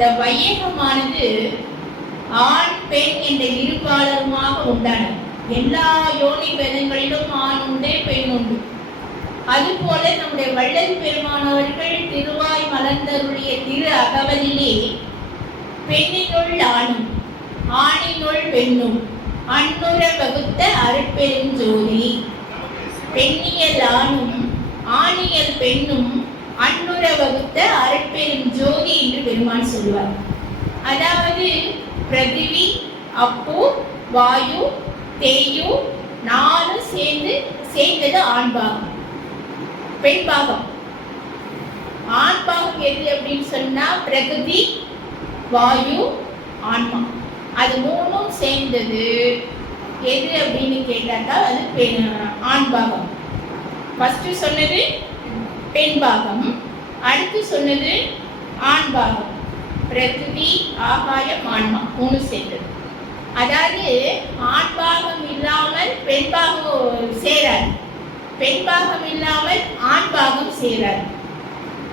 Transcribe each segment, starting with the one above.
இந்த வையகமானது ஆண் பெண் என்ற இருபாலருமாக உண்டான எல்லா யோனி பேதங்களிலும் ஆண் உண்டு பெண் உண்டு. அதுபோல நம்முடைய வள்ளல் பெருமானவர்கள் திருவாய் மலர்ந்தருடைய திரு அகவலிலே பெண்ணினுள் ஆணும் ஆணினுள் பெண்ணும் அன்னுர வகுத்த அருட்பெருஞ்சோதி. பெண்ணியல் ஆணும் ஆணியல் பெண்ணும் அன்னுர வகுத்த அருட்பெரும் ஜோதி என்று பெருமான் சொல்லுவார். அதாவது பிரதிவி அப்பு வாயு தேயு நாலு சேர்ந்து சேர்ந்தது ஆண்பாகம் பெண் பாகம். ஆண் பாகம் எது அப்படின்னு சொன்னா பிரகதி வாயு ஆன்மா. அது மூணும் சேர்ந்தது. எது அப்படின்னு கேட்டாக்கா அது பெண் ஆண் பாகம். ஃபர்ஸ்ட் சொன்னது பெண் பாகம். அடுத்து சொன்னது ஆண் பாகம். பிரகிருதி ஆகாயம் ஆன்மா மூணு சேர்ந்தது. அதாவது ஆண் பாகம் இல்லாமல் பெண் பாகம் சேராது. பெண் பாகம் இல்லாமல் ஆண் பாகம் சேராது.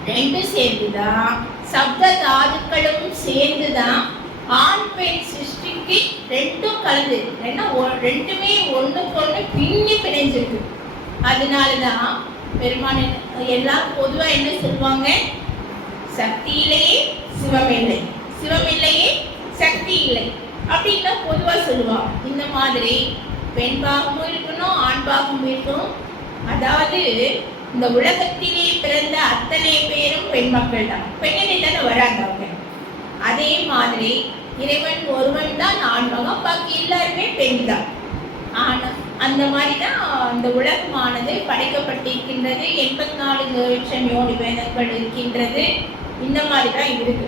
ரெண்டு சேர்ந்துதான் சப்த தாதுக்களும் சேர்ந்துதான் ஆண் பெண் சிருஷ்டிக்கு ரெண்டும் கலந்து ஏன்னா ஒ- ரெண்டுமே ஒன்று ஒண்ணு பின்னி பிணைஞ்சிருக்கு. அதனாலதான் பெருமான் எல்லாம் பொதுவா என்ன சொல்லுவாங்க? சக்தி இல்லையே சிவம் இல்லை சிவம் இல்லையே சக்தி இல்லை. அப்படின்னா பொதுவா சொல்லுவாங்க. இந்த மாதிரி பெண் பாகமும் இருக்கணும் ஆண் பாகமும் இருக்கணும். அதாவது இந்த உலகத்திலே பிறந்த அத்தனை பேரும் பெண் மக்கள் தான் பெண்ணிலே தானே வராங்க அவங்க. அதே மாதிரி இறைவன் ஒருவன் தான் ஆண்மகம். பாக்கி எல்லாருமே பெண் தான் ஆனால் அந்த மாதிரி தான் அந்த உலகமானது படைக்கப்பட்டிருக்கின்றது. எண்பத்தி நாலு லட்சம் யோனி வேதங்கள் இருக்கின்றது. இந்த மாதிரி தான் இருக்கு.